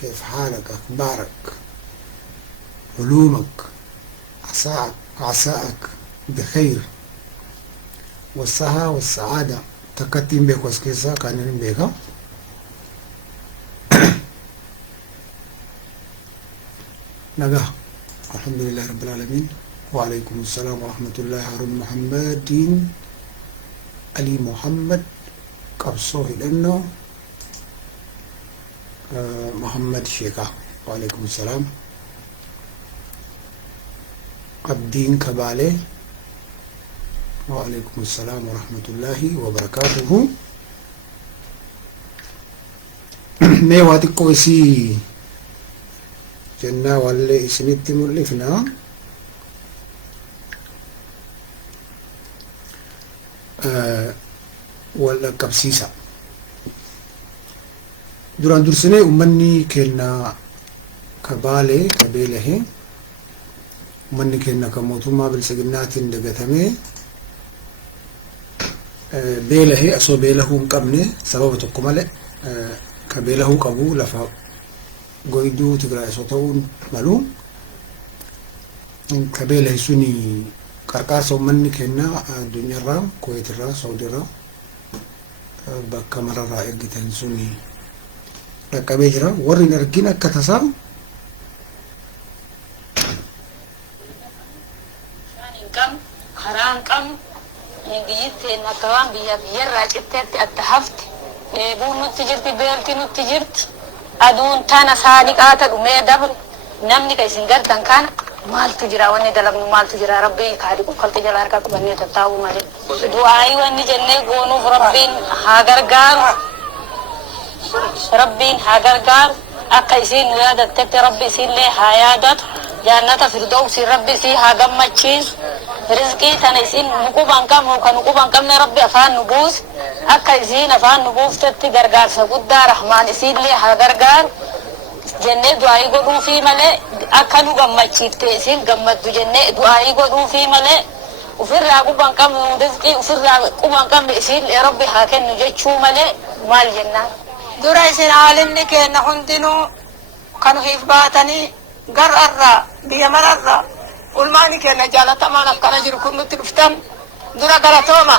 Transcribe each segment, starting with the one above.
كيف حالك أخبارك علومك عساك بخير والصحة والسعادة تكتم بك وسكيسا كان بك نجا الحمد لله رب العالمين وعليكم السلام ورحمة الله هارون محمد علي محمد قبصوه لأنه محمد شيكا وعليكم السلام عبدين كبالي وعليكم السلام ورحمة الله وبركاته ميواتي كويسي جنة واللي سنتي مؤلفنا ولا كبسيسة duraan dursinee ummanni keenya kabaalee kabeelehe ummanni keenya kan mootummaa bilisiginnaatiin dagatamee beelahe asoo beelahuu hin qabne sababa tokko malee kabeelahuu qabu lafa goyduu Tigraay osoo ta'uun malu kabeelahe suni qarqaarsa ummanni keenya addunyaarraa Kuwaitirraa Saawudiirraa bakka mararraa ergitan suni dhaqqabee jira warri hin argin akka tasaa karaan qabnu biyyitteen akka waan biyyarraa citteetti adda hafte eebuun nutti jirti beelti nutti jirti aduun tana saani qaata dhumee dabre namni ka isin gaddan kana maaltu jira wanni dalagnu maaltu jira rabbii kaadi qofalti jala harka qabannee tattaa'uu malee du'aayi wanni jennee goonuuf rabbiin haa gargaaru ربين هاجرجار أكيسين ويادا تكت ربي سين لي هايادات جنة فردوس ربي سي هاجم ماتشيز رزقي تنسين نقوبان كم وكنقوبان كم ربي أفان نبوس أكيسين أفان نبوس تكت جرجار سجود رحمن سين لي هاجرجار جنة دعائي قدو في ملء أكنو جم ماتشيز تيسين جمت جنة دعائي قدو في ملء وفر راقوبان كم رزقي وفر راقوبان كم سين ربي هاكن نجت شو ملء مال جنة dura isin haalinni keenya hundinuu kan hiifbaatanii gar'arraa biyya mararraa ulmaani keenya jaalatamaan akkana jiru kun nutti dhuftan dura galatooma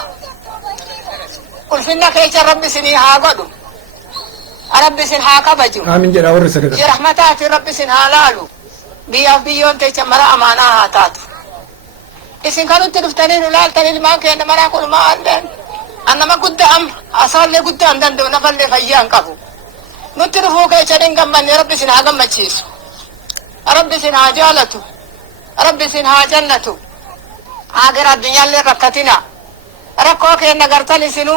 ulfinna keessa rabbi isinii haa godhu rabbi isin haa kabaju aamin jedha warri sadaqa rahmataati rabbi isin haa laalu biyyaaf biyyoon teecha mara amaanaa haa taatu isin kan nutti dhuftanii nu laaltan ilmaan keenya maraa kun maalleen annama gudda'am asaallee gudda'an danda'u nafallee fayyaan qabu nutti dhufuu keechaniin gammanne rabbi isin haa gammachiisu rabbi isin haa jaalatu rabbi isin haa jannatu aagira addunyaallee rakkatina rakkoo keenya gartan isinu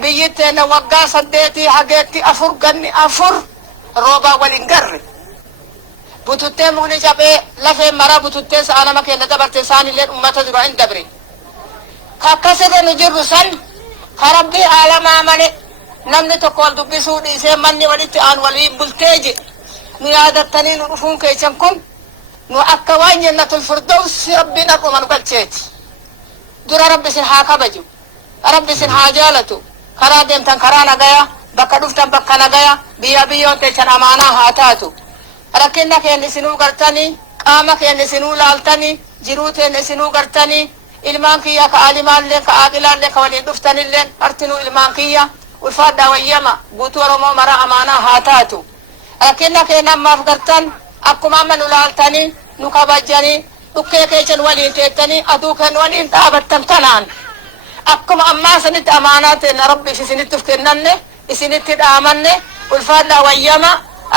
biyyitteena waggaa 8 hageetti 4 ganni 4 roobaa waliin garre bututtee mukni cabee lafee maraa bututtee sa'a nama keenya dabarte isaanillee ummata dura hin dabre kakkasirra nu jirru san karabbii aalamaa malee namni tokko wal dubbisuu dhiisee manni walitti aan waliin bulteeje nu yaadattanii nu dhufuun keessan kun nu akka waan jannatul firdaws rabbiin akkuma nu galcheeti dura rabbi isin haa kabaju rabbi isin haa jaalatu karaa deemtan karaa nagaya bakka dhuftan bakka nagaya biyyoon teechan amaanaa haa taatu rakkinna keenya isinuu gartanii qaama keenya isinuu laaltanii jiruu teenya isinuu gartanii ilmaan kiyya ka alimaallee ka aaqilaallee ka waliin dhuftanillee artinuu ilmaan kiyya ulfaadhaa wayyama guutuu oromoo mara amaanaa haa taatu rakkinna keenya ammaaf gartan akkuma amma nu laaltanii nu kabajanii dhukkee keechan waliin teettanii aduu kan waliin dhaabattan tanaan akkuma ammaa sanitti amaanaa teenna rabbi isinitti uf kennanne isinitti dhaamanne ulfaadhaa wayyama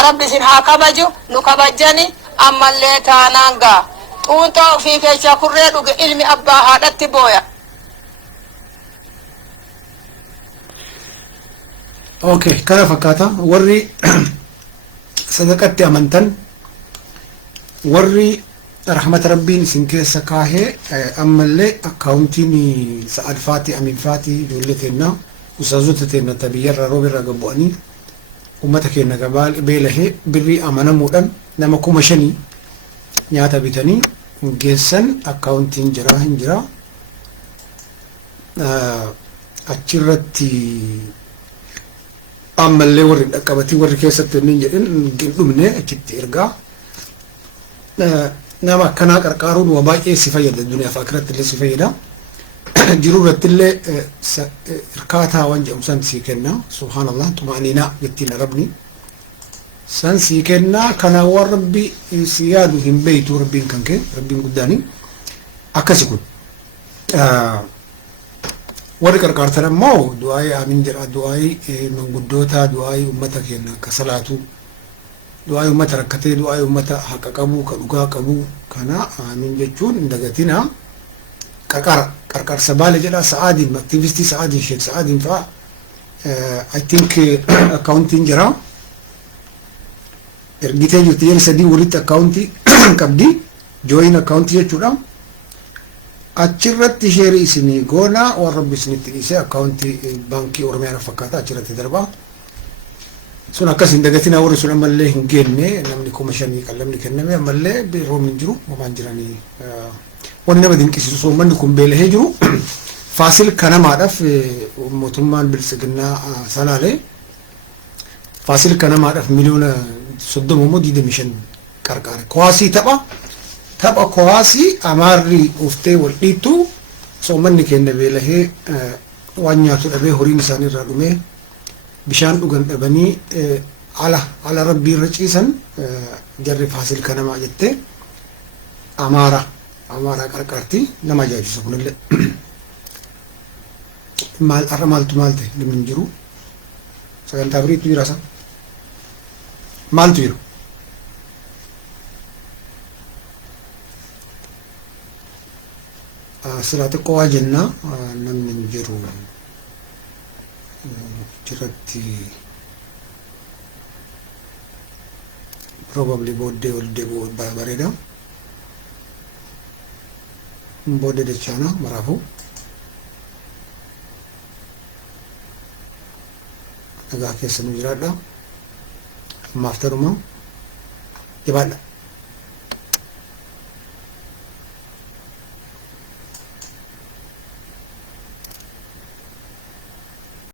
rabbi isin haa kabaju nu kabajanii ammallee taanaan gaa xuuxaa ofii keessaa kurree dhuge ilmi abbaa haadhatti booya. Okay, kana fakkaata warri sadaqatti amantan warri rahmata rabbiin isin keessa kaahee ammallee akkaawuntiin Sa'ad Faati Amin Faati ijoollee keenya usaazota keenya tabiyyarraa roobirraa gabbu'anii ummata keenya beelahee birrii amanamuudhaan nama 5,000 nyaata bitanii geessan akkaawuntiin jira hin jira achirratti ammallee warri dhaqqabatii warri keessatti inni jedhin hin dhumne achitti ergaa nama akkanaa qarqaaruun waa baay'ee si fayyada duniyaa fi akhiratti illee si fayyada jiruu irratti illee hirkaataa waan jedhamu san sii kenna subhaanallah tuma'aniinaa jettiin arabni san sii kenna kanaa waan rabbi si yaadu hin beeytu rabbiin kan kee rabbiin guddaanii akkasi kun warri qarqaartan ammoo du'aa'ii aamin jedha du'aa'ii manguddoota du'aa'ii ummata keenya akka salaatu du'aa'ii ummata rakkatee du'aa'ii ummata haqa qabu ka dhugaa qabu kana aamin jechuun hin dagatina qarqaarsa baale jedha sa'aadiin aktiivistii sa'aadiin sheek sa'aadiin fa'a I think akkaawuntiin jira ergitee jirti yeroo sadii walitti akkaawuntii qabdi jooyin akkaawuntii jechuudha achirratti sheerii isinii goona waan rabbi isinitti dhiisee akkaawuntii baankii oromiyaa fakkaata achirratti darbaa sun akkas hin dagatina warri sun ammallee hin geenne namni 5,000 qallamni kenname ammallee roobni hin jiru homaan jiranii wanni nama dinqisiisu soommanni kun beelahee jiru faasil kanamaadhaaf mootummaan bilisiginnaa salaalee faasil kanamaadhaaf miliyoona 30 qarqaare kuwaasii tapha kuwaasii amaarri uftee wal dhiittu soommanni keenya beelahee waan nyaatu dhabee horiin isaanii irraa dhumee bishaan dhugan dhabanii ala rabbii irra ciisan jarri faasil kanamaa jettee amaaraa qarqaarti nama ajaa'ibsiisa kunillee maal arra maaltu maal ta'e namni hin jiru sagantaa biriitu jira isa maaltu jiru silaa xiqqoo waa jennaa namni hin jiru jiratti probably booddee ol deebi'u bareeda booddee dachaana maraafuu nagaa keessa nu jiraadha ammaaf taruma jabaadha